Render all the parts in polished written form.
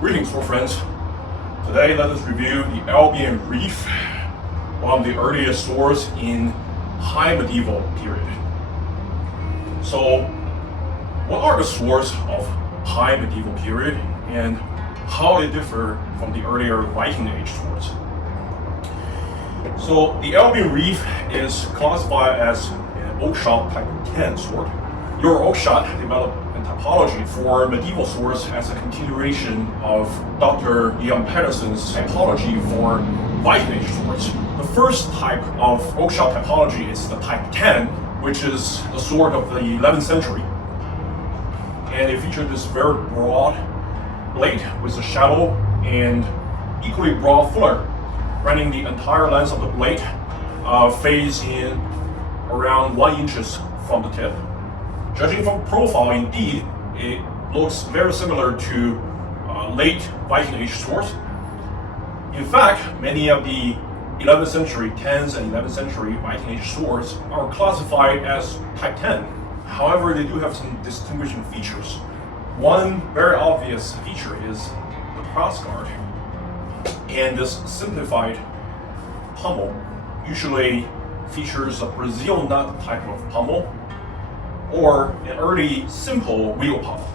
Greetings, old friends. Today, let us review the Albion Reeve, one of the earliest swords in High Medieval period. So, what are the swords of High Medieval period, and how they differ from the earlier Viking-age swords? So, the Albion Reeve is classified as an Oakeshott type 10 sword. Your Oakeshott developed in Typology for medieval swords as a continuation of Dr. Leon Pedersen's Typology for Viking-age swords. The first type of Oakeshott typology is the type 10, which is the sword of the 11th century. And it featured this very broad blade with a shallow and equally broad fuller, running the entire length of the blade, phase in around 1 inch from the tip. Judging from profile, indeed, it looks very similar to late Viking-age swords. In fact, many of the 11th century 10s and 11th century Viking-age swords are classified as type 10. However, they do have some distinguishing features. One very obvious feature is the crossguard, and this simplified pommel usually features a Brazil nut type of pommel or an early simple wheel pommel.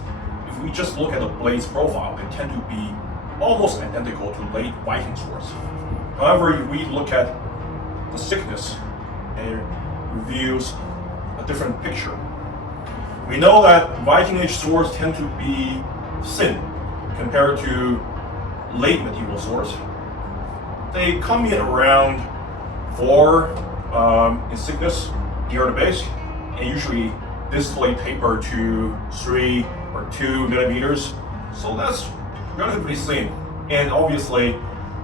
If we just look at the blade's profile, they tend to be almost identical to late Viking swords. However, if we look at the thickness, it reveals a different picture. We know that Viking-age swords tend to be thin compared to late medieval swords. They come in around 4 in thickness near the base, and usually distally taper to 3 or 2 millimeters. So that's relatively thin. And obviously,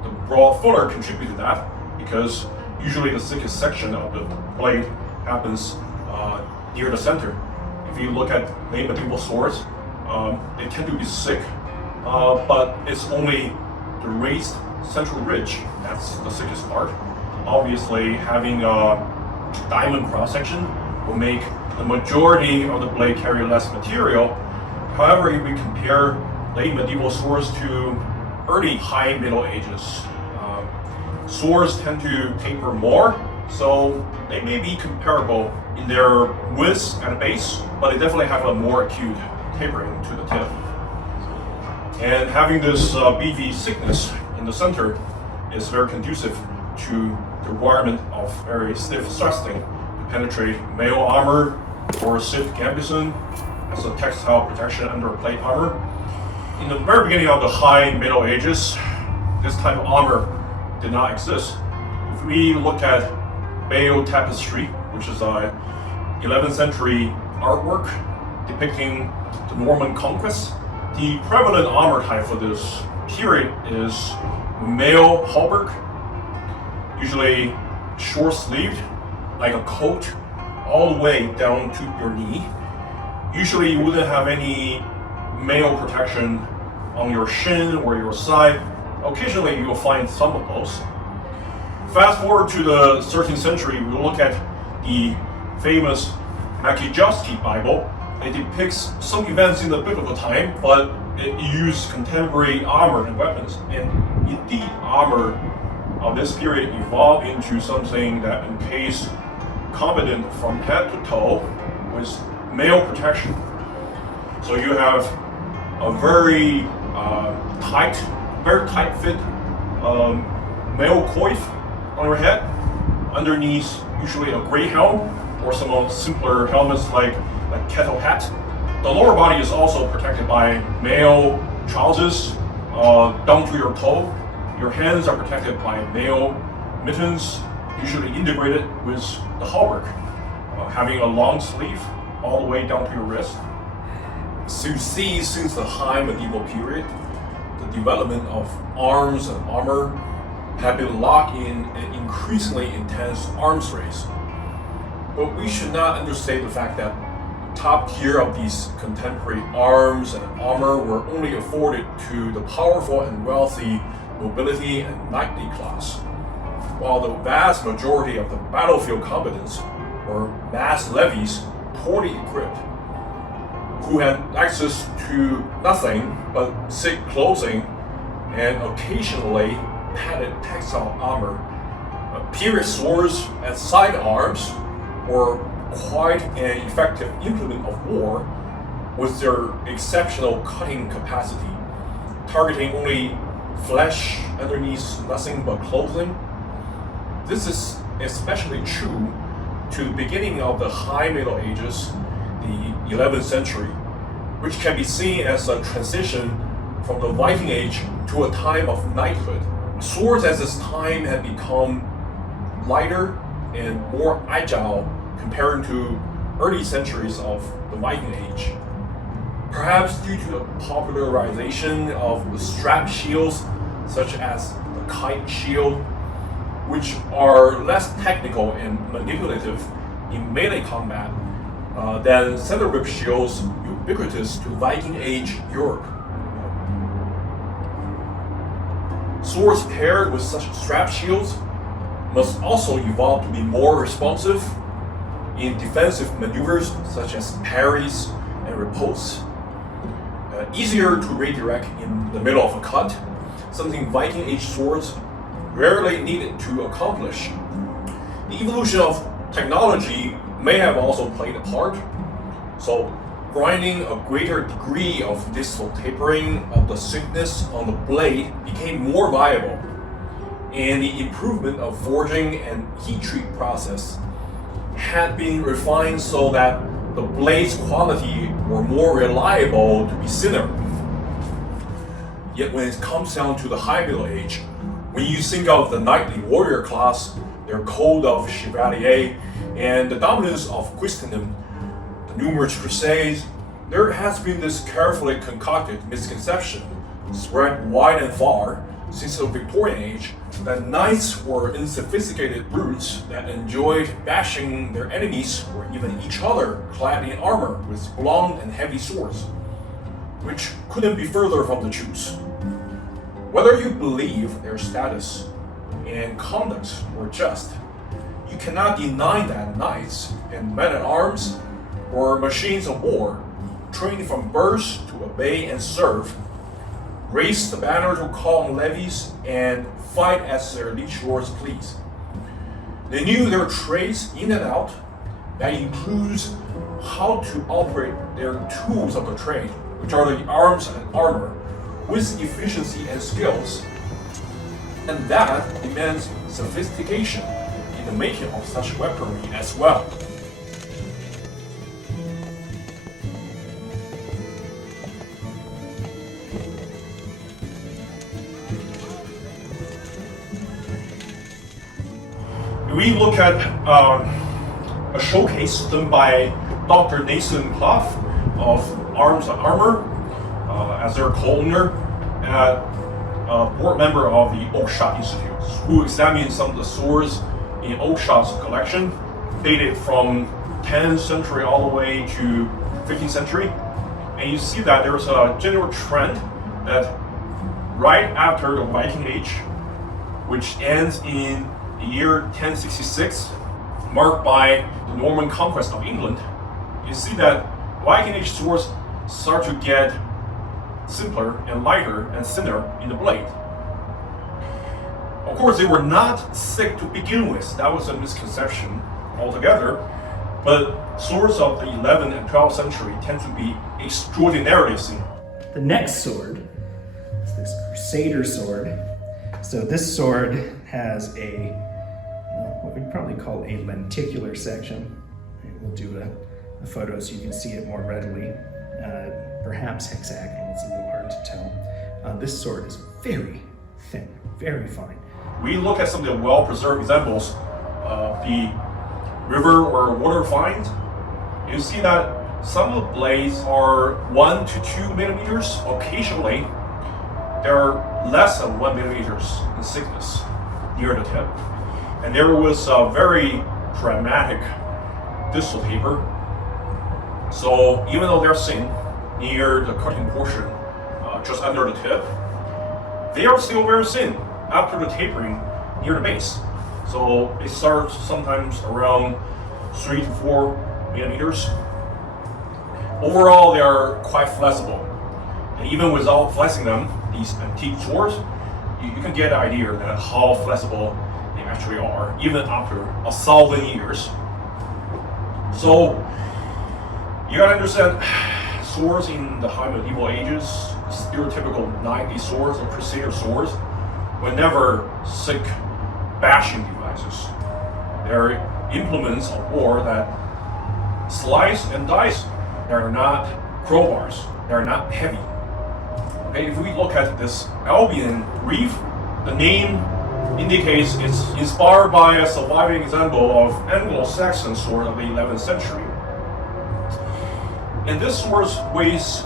the broad fuller contributes to that because usually the thickest section of the blade happens near the center. If you look at late medieval swords, they tend to be thick, but it's only the raised central ridge that's the thickest part. Obviously, having a diamond cross section will make the majority of the blade carry less material. However, if we compare late medieval swords to early High Middle Ages, swords tend to taper more, so they may be comparable in their width at the base, but they definitely have a more acute tapering to the tip. And having this beefy thickness in the center is very conducive to the requirement of very stiff thrusting to penetrate mail armor or stiff gambeson as a textile protection under plate armor. In the very beginning of the High Middle Ages, this type of armor did not exist. If we look at Bayeux tapestry, which is a 11th century artwork depicting the Norman conquest, the prevalent armor type for this period is mail hauberk, usually short-sleeved, like a coat, all the way down to your knee. Usually you wouldn't have any mail protection on your shin or your side. Occasionally you'll find some of those. Fast forward to the 13th century, we'll look at the famous Makijowski Bible. It depicts some events in the biblical time, but it used contemporary armor and weapons. And indeed, armor of this period evolved into something that encased combatant from head to toe with mail protection. So you have a very tight fit mail coif on your head. Underneath, usually a gray helm or some simpler helmets like kettle hat. The lower body is also protected by mail trousers down to your toe. Your hands are protected by mail mittens, usually integrated with the hauberk, having a long sleeve all the way down to your wrist. So you see, since the High Medieval period, the development of arms and armor have been locked in an increasingly intense arms race. But we should not understate the fact that the top tier of these contemporary arms and armor were only afforded to the powerful and wealthy nobility and knightly class, while the vast majority of the battlefield combatants were mass levies poorly equipped. who had access to nothing but thick clothing and occasionally padded textile armor. Period swords and sidearms were quite an effective implement of war with their exceptional cutting capacity, targeting only flesh underneath nothing but clothing. This is especially true to the beginning of the High Middle Ages, the 11th century, which can be seen as a transition from the Viking-age to a time of knighthood. Swords at this time had become lighter and more agile compared to early centuries of the Viking-age. Perhaps due to the popularization of the strap shields, such as the kite shield, which are less technical and manipulative in melee combat than center whip shields ubiquitous to Viking-age Europe. Swords paired with such strap shields must also evolve to be more responsive in defensive maneuvers such as parries and riposte. Easier to redirect in the middle of a cut, something Viking-age swords rarely needed to accomplish. The evolution of technology may have also played a part, so grinding a greater degree of distal tapering of the thickness on the blade became more viable, and the improvement of forging and heat treat process had been refined so that the blade's quality were more reliable to be thinner. Yet when it comes down to the High Middle Age, when you think of the knightly warrior class, their code of chevalier, and the dominance of Christendom, the numerous crusades, there has been this carefully concocted misconception, spread wide and far since the Victorian age, that knights were unsophisticated brutes that enjoyed bashing their enemies or even each other clad in armor with long and heavy swords, which couldn't be further from the truth. Whether you believe their status and conduct were just, you cannot deny that knights and men-at-arms were machines of war, trained from birth to obey and serve, raise the banner to call on levies, and fight as their liege lords please. They knew their trades in and out. That includes how to operate their tools of the trade, which are the arms and armor, with efficiency and skills. And that demands sophistication in the making of such weaponry as well. We look at a showcase done by Dr. Nathan Clough of Arms and Armor as their co-owner and a board member of the Oakeshott Institute, who examined some of the swords in Oakeshott's collection, dated from 10th century all the way to 15th century. And you see that there's a general trend that right after the Viking Age, which ends in the year 1066, marked by the Norman conquest of England, you see that Viking Age swords start to get simpler and lighter and thinner in the blade. Of course, they were not thick to begin with. That was a misconception altogether. But swords of the 11th and 12th century tend to be extraordinarily thin. The next sword is this Crusader sword. So this sword has what we'd probably call a lenticular section. We'll do a photo so you can see it more readily. Perhaps hexagonal, it's a little hard to tell. This sword is very thin, very fine. We look at some of the well-preserved examples of the river or water finds. You see that some of the blades are 1 to 2 millimeters. Occasionally, they're less than 1 millimeters in thickness near the tip. And there was a very dramatic distal taper. So even though they're thin near the cutting portion, just under the tip, they are still very thin after the tapering near the base. So it starts sometimes around 3 to 4 millimeters. overall they are quite flexible. And even without flexing them, these antique swords, you can get an idea that how flexible they actually are, even after 1,000 years. So you gotta understand, swords in the high medieval ages, stereotypical knightly swords or crusader swords, were never sick bashing devices. They're implements of war that slice and dice. They're not crowbars. They're not heavy. Okay, if we look at this Albion Reeve, the name indicates it's inspired by a surviving example of Anglo-Saxon sword of the 11th century. And this sword weighs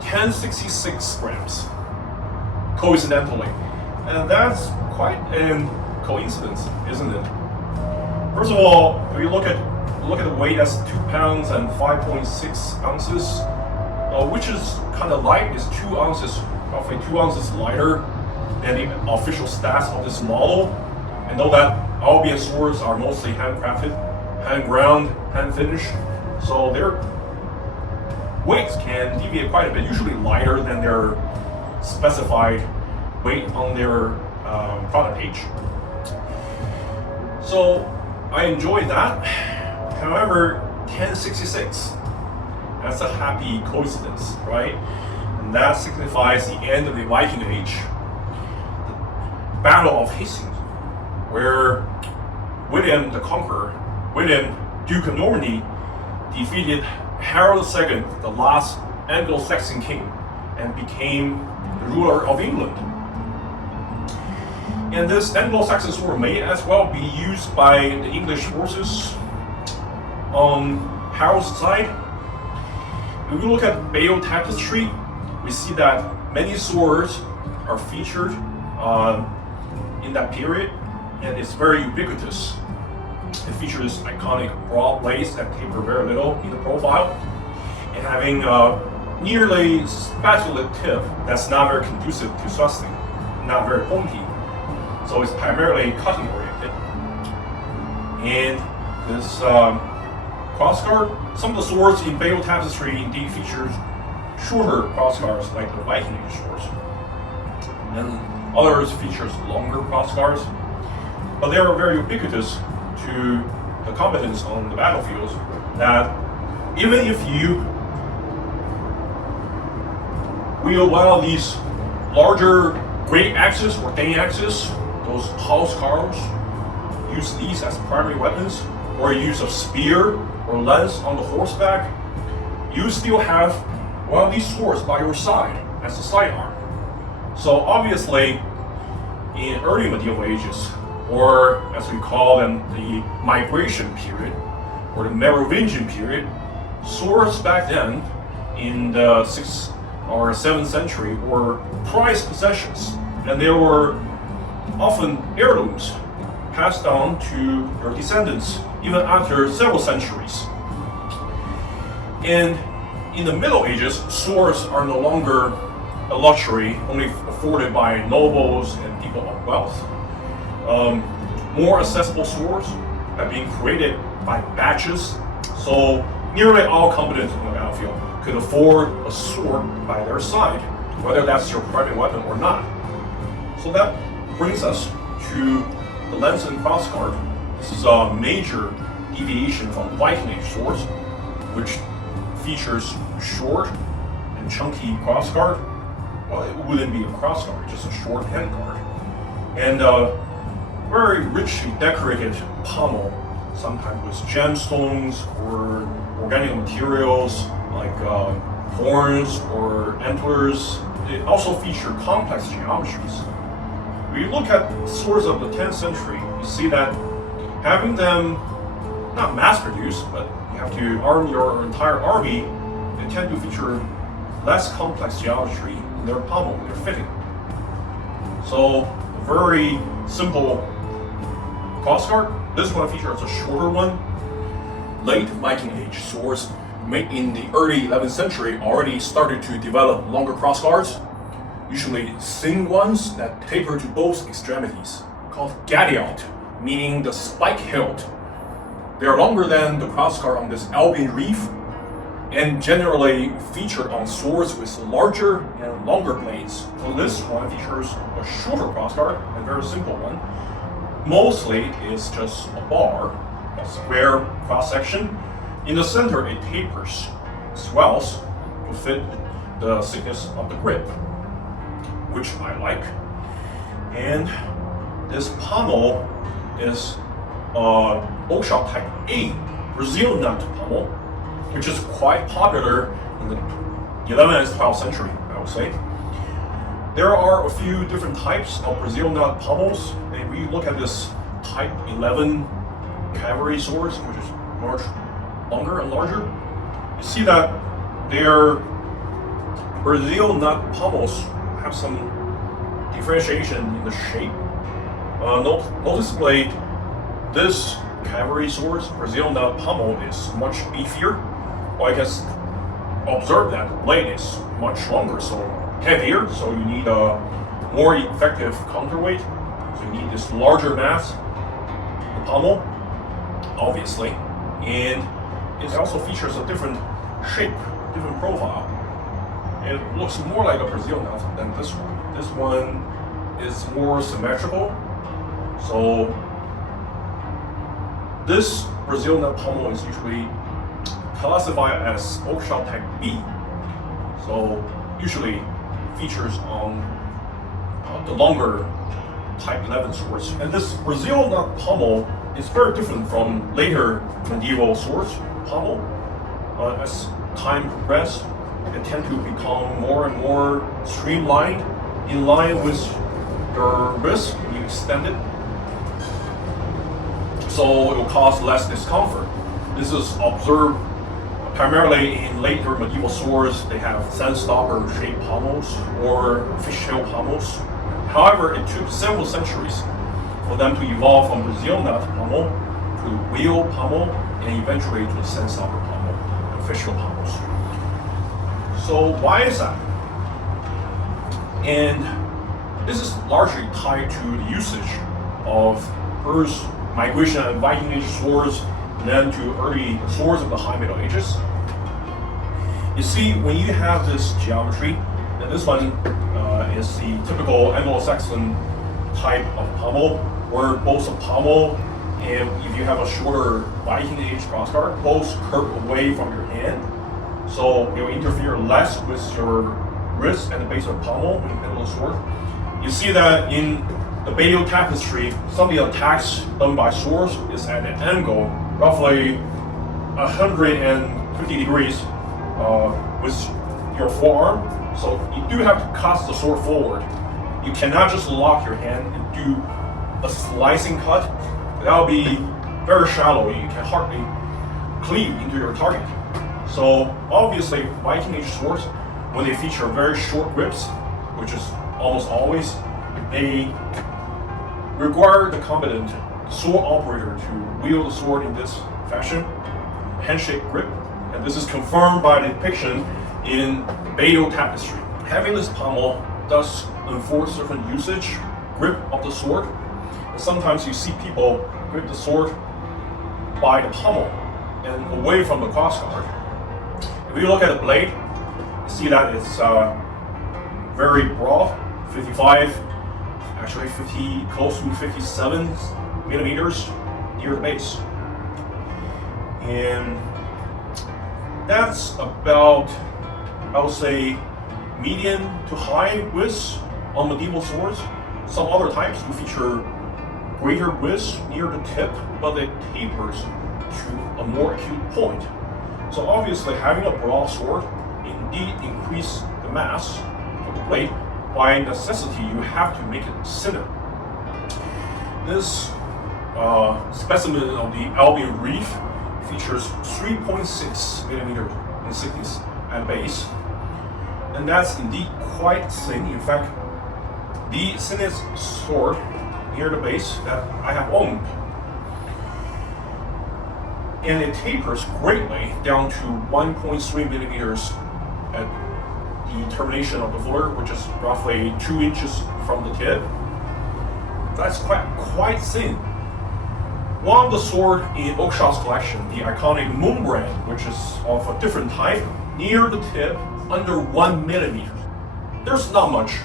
1066 grams, coincidentally. And that's quite a coincidence, isn't it? First of all, if you look at the weight, that's 2 pounds and 5.6 ounces, which is kind of light. It's 2 ounces, roughly 2 ounces lighter than the official stats of this model. And know that Albion swords are mostly handcrafted, hand ground, hand finished, so their weights can deviate quite a bit, usually lighter than their specified weight on their product page. So I enjoyed that. However, 1066, that's a happy coincidence, right? And that signifies the end of the Viking-age, the Battle of Hastings, where William the Conqueror, William, Duke of Normandy, defeated Harold II, the last Anglo-Saxon king, and became the ruler of England. And this Anglo-Saxon sword may as well be used by the English forces on Harold's side. If we look at Bayeux tapestry, we see that many swords are featured in that period, and it's very ubiquitous. It features iconic broad blades that taper very little in the profile, and having a nearly spatulate tip that's not very conducive to thrusting, not very pointy. So it's primarily cutting oriented. And this crossguard, some of the swords in Bayeux tapestry indeed features shorter crossguards like the Viking-age swords. And others features longer crossguards, but they are very ubiquitous to the combatants on the battlefields, that even if you wield one of these larger great axes or dane axes, those housecarls, use these as primary weapons, or use a spear or lance on the horseback, you still have one of these swords by your side as a sidearm. So obviously, in early medieval ages, or as we call them, the migration period, or the Merovingian period, swords back then in the 6th or 7th century were prized possessions, and they were often heirlooms passed on to their descendants even after several centuries. And in the Middle Ages, swords are no longer a luxury only afforded by nobles and people of wealth. More accessible swords have been created by batches, so nearly all combatants on the battlefield could afford a sword by their side, whether that's your primary weapon or not. So that brings us to the lance and crossguard. This is a major deviation from Viking-age swords, which features short and chunky crossguard. Well, it wouldn't be a crossguard, just a short handguard. And very richly decorated pommel, sometimes with gemstones or organic materials like horns or antlers. They also feature complex geometries. When you look at swords of the 10th century, you see that having them not mass-produced, but you have to arm your entire army, they tend to feature less complex geometry in their pommel, in their fitting. So, a very simple crossguard. This one features a shorter one. Late Viking-age swords made in the early 11th century already started to develop longer crossguards, usually thin ones that taper to both extremities, called galliot, meaning the spike hilt. They are longer than the crossguard on this Albion Reeve, and generally featured on swords with larger and longer blades. So this one features a shorter crossguard, a very simple one. Mostly it's just a bar, a square cross section. In the center it tapers, swells to fit the thickness of the grip, which I like. And this pommel is Oakeshott type A Brazil nut pommel, which is quite popular in the 11th and 12th century, I would say. There are a few different types of Brazil nut pommels, and we look at this type 11 cavalry swords, which is much longer and larger. You see that their Brazil nut pommels have some differentiation in the shape. Noticeably, this cavalry sword's Brazil nut pommel is much beefier. Well, I guess observe that the blade is much longer, so heavier, so you need a more effective counterweight. So you need this larger mass, the pommel, obviously, and it also features a different shape, different profile. It looks more like a Brazil nut than this one. This one is more symmetrical, so this Brazil nut pommel is usually classified as Oakeshott type B. So usually features on the longer type 11 swords. And this Brazil nut pommel is very different from later medieval swords pommel. As time progressed, they tend to become more and more streamlined, in line with your wrist when you extend it. So it will cause less discomfort. This is observed primarily in later medieval swords. They have sandstopper shaped pommels or fishtail pommels. However, it took several centuries for them to evolve from Brazil nut pommel to wheel pommel and eventually to sandstopper pommel and fishtail pommels. So why is that? And this is largely tied to the usage of first migration and Viking-age swords, and then to early swords of the High Middle Ages. You see, when you have this geometry, and this one is the typical Anglo-Saxon type of pommel, where both the pommel and if you have a shorter Viking-age crossguard, both curve away from your hand, so it will interfere less with your wrist and the base of the pommel when you handle the sword. You see that in the Badial tapestry, some of the attacks done by swords is at an angle roughly 150 degrees with your forearm. So you do have to cast the sword forward. You cannot just lock your hand and do a slicing cut. That will be very shallow. You can hardly cleave into your target. So obviously, Viking-age swords, when they feature very short grips, which is almost always, they require the competent sword operator to wield the sword in this fashion, handshake grip, and this is confirmed by the depiction in Badial tapestry. Having this pommel does enforce certain usage, grip of the sword, and sometimes you see people grip the sword by the pommel and away from the crossguard. If you look at the blade, you see that it's very broad, 55, actually 50, close to 57 millimeters near the base. And that's about, I would say, medium to high width on medieval swords. Some other types do feature greater width near the tip, but it tapers to a more acute point. So obviously having a broad sword indeed increases the mass of the blade. By necessity, you have to make it thinner. This specimen of the Albion Reeve features 3.6 millimeters in thickness at base, and that's indeed quite thin. In fact, the thinnest sword near the base that I have owned, and it tapers greatly down to 1.3 millimeters at the termination of the flutter, which is roughly 2 inches from the tip. That's quite thin. one of the sword in Oakeshott's collection, the iconic Moon brand, which is of a different type, near the tip, under 1 millimeter. There's not much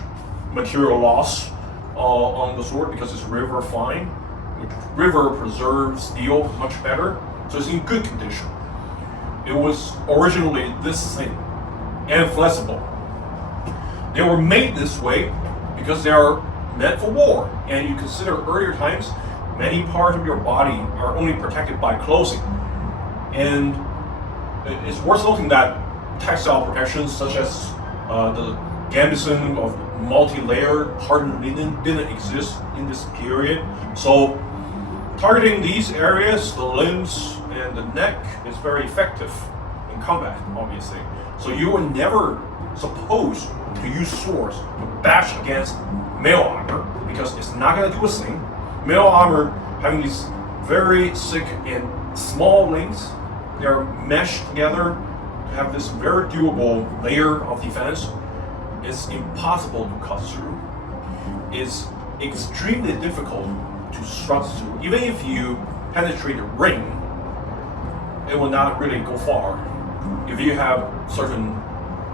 material loss on the sword because it's river fine, which river preserves steel much better, so it's in good condition. It was originally this thin and flexible. They were made this way because they are meant for war, and you consider earlier times, many parts of your body are only protected by clothing. And it's worth noting that textile protections such as the gambeson of multi-layered hardened linen didn't exist in this period. So targeting these areas, the limbs and the neck, is very effective in combat, obviously. So you were never supposed to use swords to bash against mail armor because it's not going to do a thing. Mail armor having these very thick and small links, they are meshed together to have this very durable layer of defense. It's impossible to cut through. It's extremely difficult to thrust through. Even if you penetrate the ring, it will not really go far. If you have certain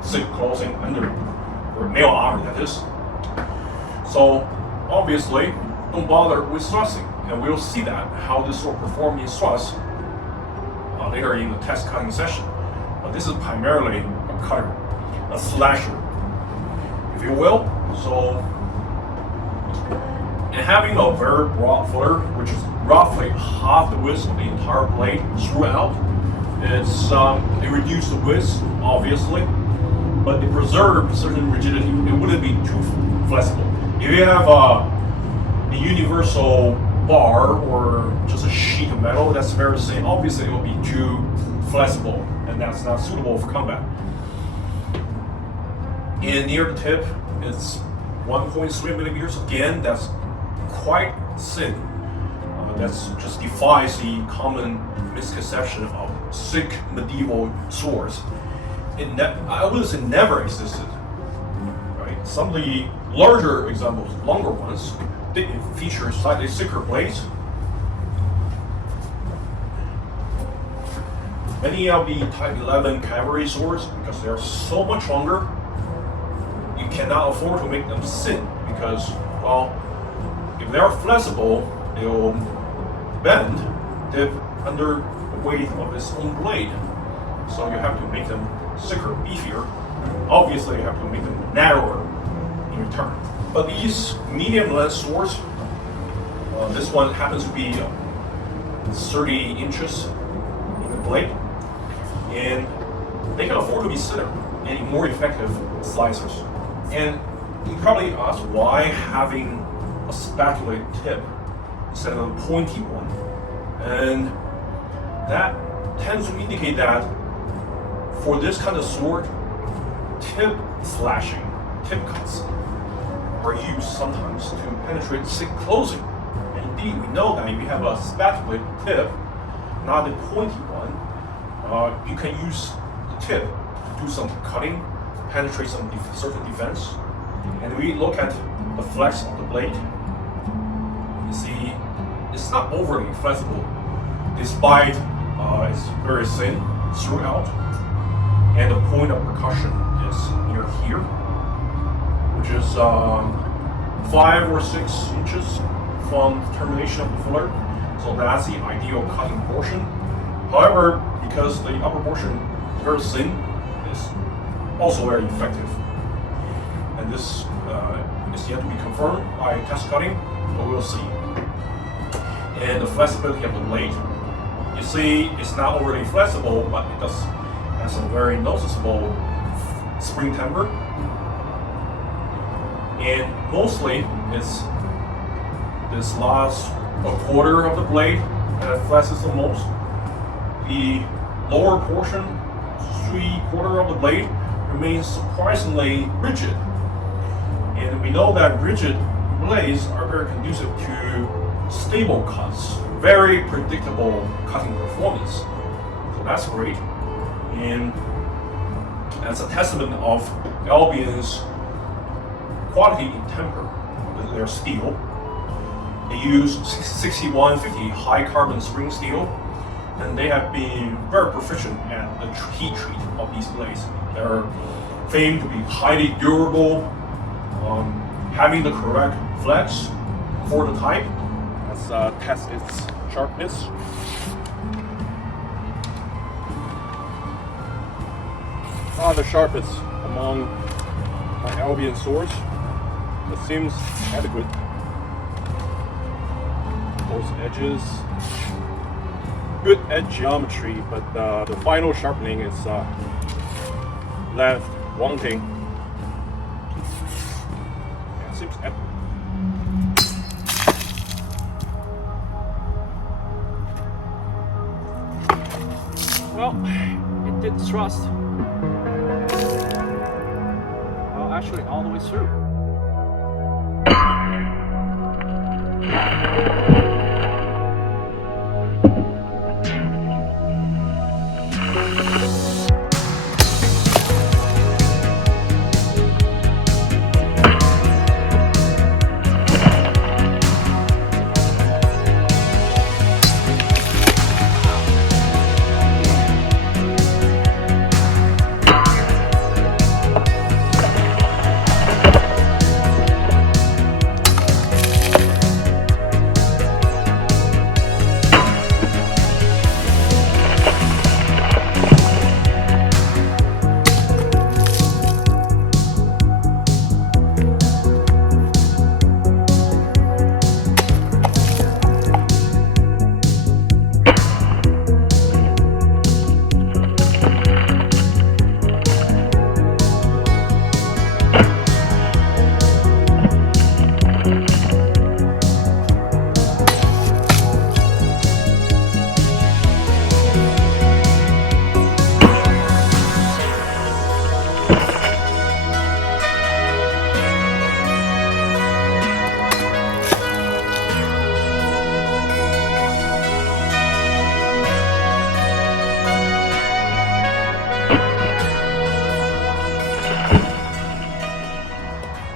thick clothing under, or mail armor that is. So obviously, don't bother with thrusting, and we'll see that, how this will perform in thrust later in the test cutting session. But this is primarily a cutter, a slasher, if you will. So, and having a very broad footer, which is roughly half the width of the entire blade throughout, it reduces the width, obviously, but it preserves certain rigidity. It wouldn't be too flexible. If you have a universal bar or just a sheet of metal that's very thin, obviously it will be too flexible, and that's not suitable for combat. And near the tip, it's 1.3 millimeters. Again, that's quite thin. That just defies the common misconception of thick medieval swords. I wouldn't say never existed. Right? Some of the larger examples, longer ones, they feature slightly thicker blades. Many of the Type 11 cavalry swords, because they are so much longer, you cannot afford to make them thin because, well, if they are flexible, they will bend under the weight of its own blade. So you have to make them thicker, beefier. Obviously, you have to make them narrower in return. But these medium-length swords, this one happens to be 30 inches in the blade, and they can afford to be thinner and more effective slicers. And you probably ask why having a spatulate tip instead of a pointy one, and that tends to indicate that for this kind of sword, tip slashing, tip cuts are used sometimes to penetrate thick clothing. And indeed, we know that if you have a spatulate tip, not a pointy one, you can use the tip to do some cutting, penetrate some certain defense. And we look at the flex of the blade. You see, it's not overly flexible, despite it's very thin throughout. And the point of percussion is near here, which is 5 or 6 inches from the termination of the footer. So that's the ideal cutting portion. However, because the upper portion is very thin, it's also very effective. And this is yet to be confirmed by test cutting, but we'll see. And the flexibility of the blade, you see, it's not overly flexible, but it does has a very noticeable spring temper. And mostly, it's this last quarter of the blade that flexes the most. The lower portion, 3/4 of the blade, remains surprisingly rigid. And we know that rigid blades are very conducive to stable cuts, very predictable cutting performance. So that's great. And as a testament of Albion's quality in temper with their steel, They use 6150 high carbon spring steel, and they have been very proficient at the heat treat of these blades. They're famed to be highly durable, having the correct flex for the type. Let's test its sharpness. The sharpest among my Albion swords. It seems adequate. Those edges, good edge geometry, but the final sharpening is left wanting. It seems well, it did thrust. Actually, all the way through.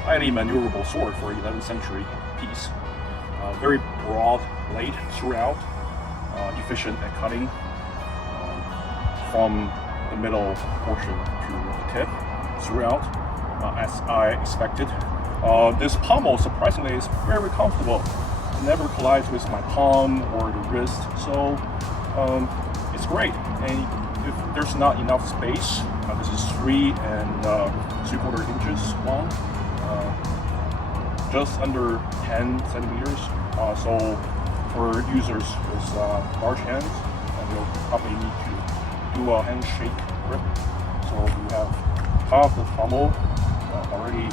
Highly maneuverable sword for 11th century piece. Very broad blade throughout, efficient at cutting from the middle portion to the tip throughout, as I expected. This pommel, surprisingly, is very comfortable. It never collides with my palm or the wrist, so it's great. And if there's not enough space, this is 3 3/4 inches long. Just under 10 centimeters. So for users with large hands, you'll probably need to do a handshake grip. So you have half the pommel already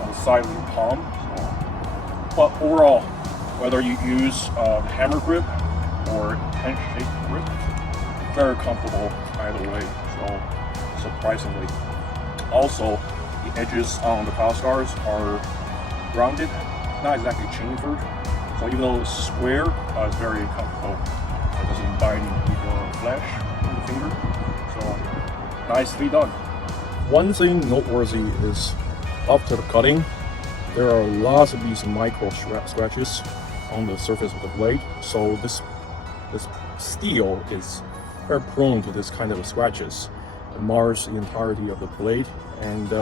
on the side of your palm. So, but overall, whether you use the hammer grip or handshake grip, very comfortable either way. So surprisingly, also the edges on the power stars are rounded, not exactly chamfered. So even though it's square, it's very comfortable. It doesn't bind your flesh on the finger. So nicely done. One thing noteworthy is after the cutting, there are lots of these micro scratches on the surface of the blade. So this steel is very prone to this kind of scratches. It mars the entirety of the blade, and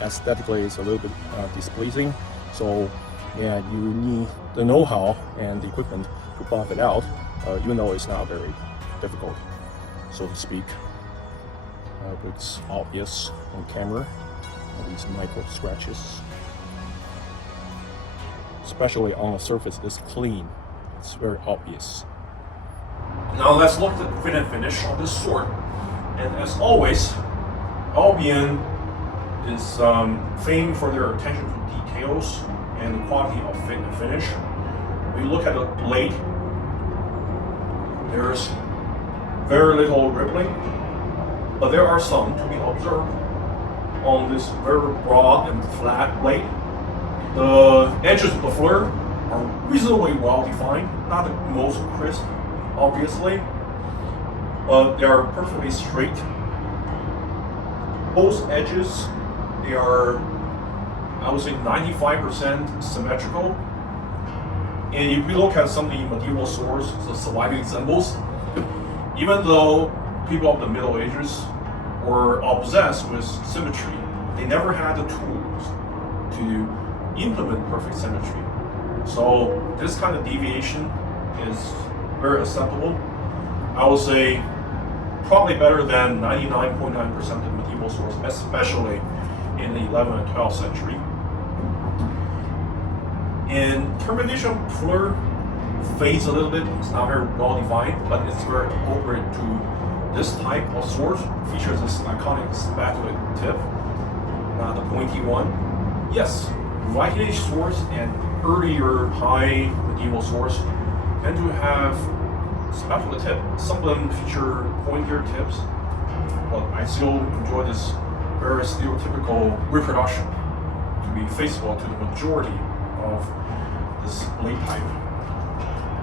aesthetically it's a little bit displeasing. So yeah, you need the know-how and the equipment to buff it out, even though it's not very difficult, so to speak. But it's obvious on camera, these micro scratches, especially on a surface this clean. It's very obvious. Now let's look at the fit and finish of this sword. And as always, Albion is famed for their attention to details and the quality of fit and finish. We look at the blade. There's very little rippling, but there are some to be observed on this very broad and flat blade. The edges of the flare are reasonably well defined, not the most crisp, obviously, but they are perfectly straight. Both edges, they are, I would say, 95% symmetrical, And if you look at some of the medieval swords, the surviving examples, even though people of the Middle Ages were obsessed with symmetry, they never had the tools to implement perfect symmetry. So this kind of deviation is very acceptable. I would say probably better than 99.9% of medieval swords, especially in the 11th and 12th century. And termination puller fades a little bit. It's not very well defined, but it's very appropriate to this type of sword. Features this iconic spatulate tip, the pointy one. Yes, Viking-age swords and earlier high medieval swords tend to have spatulate tip. Some of them feature pointier tips, but I still enjoy this very stereotypical reproduction to be faithful to the majority of this blade type.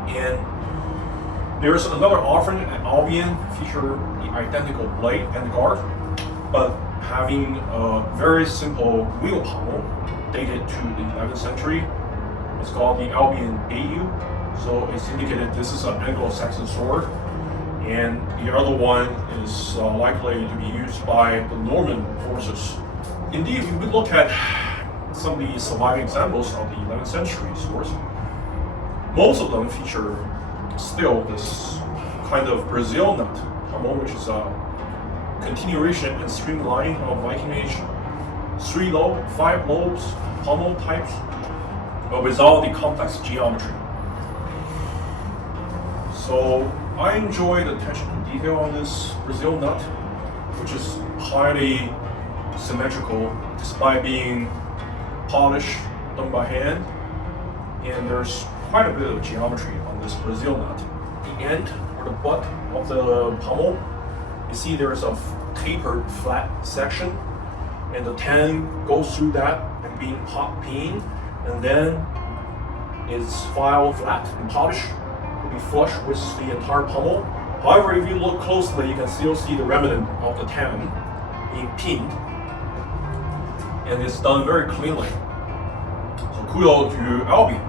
And there's another offering at Albion feature the identical blade and guard, but having a very simple wheel pommel dated to the 11th century. It's called the Albion AU. So it's indicated this is an Anglo-Saxon sword, and the other one is likely to be used by the Norman forces. Indeed, if we look at some of the surviving examples of the 11th century swords, most of them feature still this kind of Brazil nut pommel, which is a continuation and streamlining of Viking-age 3 lobe, 5 lobes pommel types, but without the complex geometry. So I enjoy the attention to detail on this Brazil nut, which is highly symmetrical despite being polished, done by hand, and there's quite a bit of geometry on this Brazil nut. The end or the butt of the pommel, you see there's a tapered flat section, and the tan goes through that and being peened, and then it's filed flat and polished to be flush with the entire pommel. However, if you look closely, you can still see the remnant of the tan being peened, and it's done very cleanly. So kudos to Albion.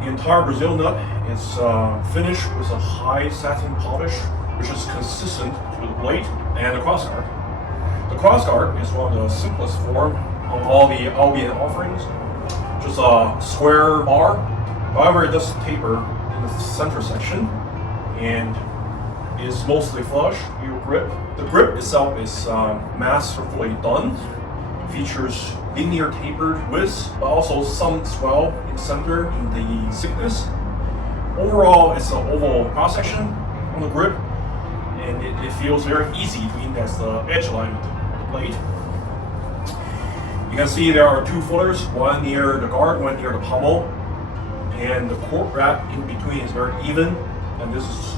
The entire Brazil nut is finished with a high satin polish, which is consistent to the blade and the crossguard. The crossguard is one of the simplest form of all the Albion offerings, just a square bar. However, it does taper in the center section and is mostly flush. Your grip. The grip itself is masterfully done. Features linear tapered width, but also some swell in center in the thickness. Overall, it's an oval cross section on the grip, and it feels very easy to index the edge alignment of the blade. You can see there are two footers, one near the guard, one near the pommel, and the cord wrap in between is very even, and this is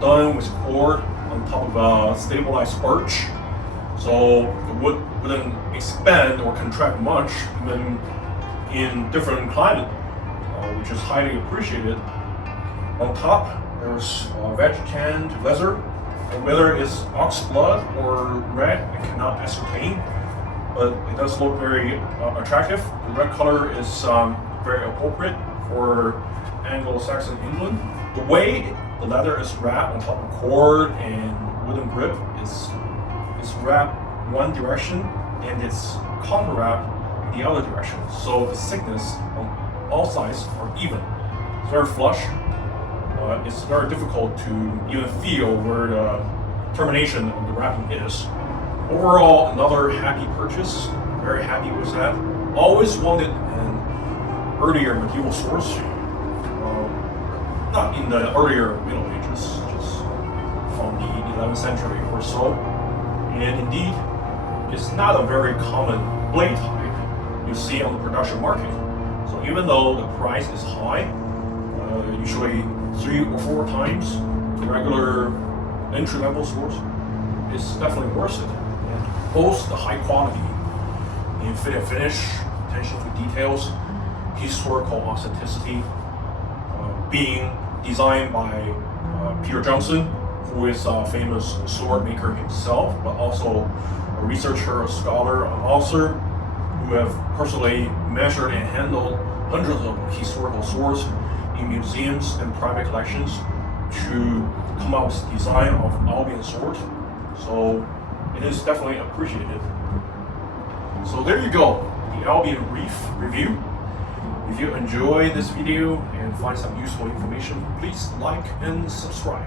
done with cord on top of a stabilized birch, so the wood wouldn't expand or contract much even in different climate, which is highly appreciated. On top, there's vegetarian leather, and whether it's ox blood or red, I cannot ascertain, but it does look very attractive. The red color is very appropriate for Anglo-Saxon England. The way the leather is wrapped on top of cord and wooden grip is wrapped one direction and it's counter wrapped the other direction. So the thickness on all sides are even. It's very flush. It's very difficult to even feel where the termination of the wrapping is. Overall, another happy purchase. Very happy with that. Always wanted an earlier medieval source. Not in the earlier Middle Ages, just from the 11th century or so. And indeed, it's not a very common blade type you see on the production market. So even though the price is high, usually 3 or 4 times the regular entry-level swords, it's definitely worth it. And both the high quality in fit and finish, attention to details, historical authenticity, being designed by Peter Johnson, who is a famous sword maker himself, but also a researcher, a scholar, an author, who have personally measured and handled hundreds of historical swords in museums and private collections to come up with the design of Albion sword. So it is definitely appreciated. So there you go, the Albion Reeve review. If you enjoy this video and find some useful information, please like and subscribe.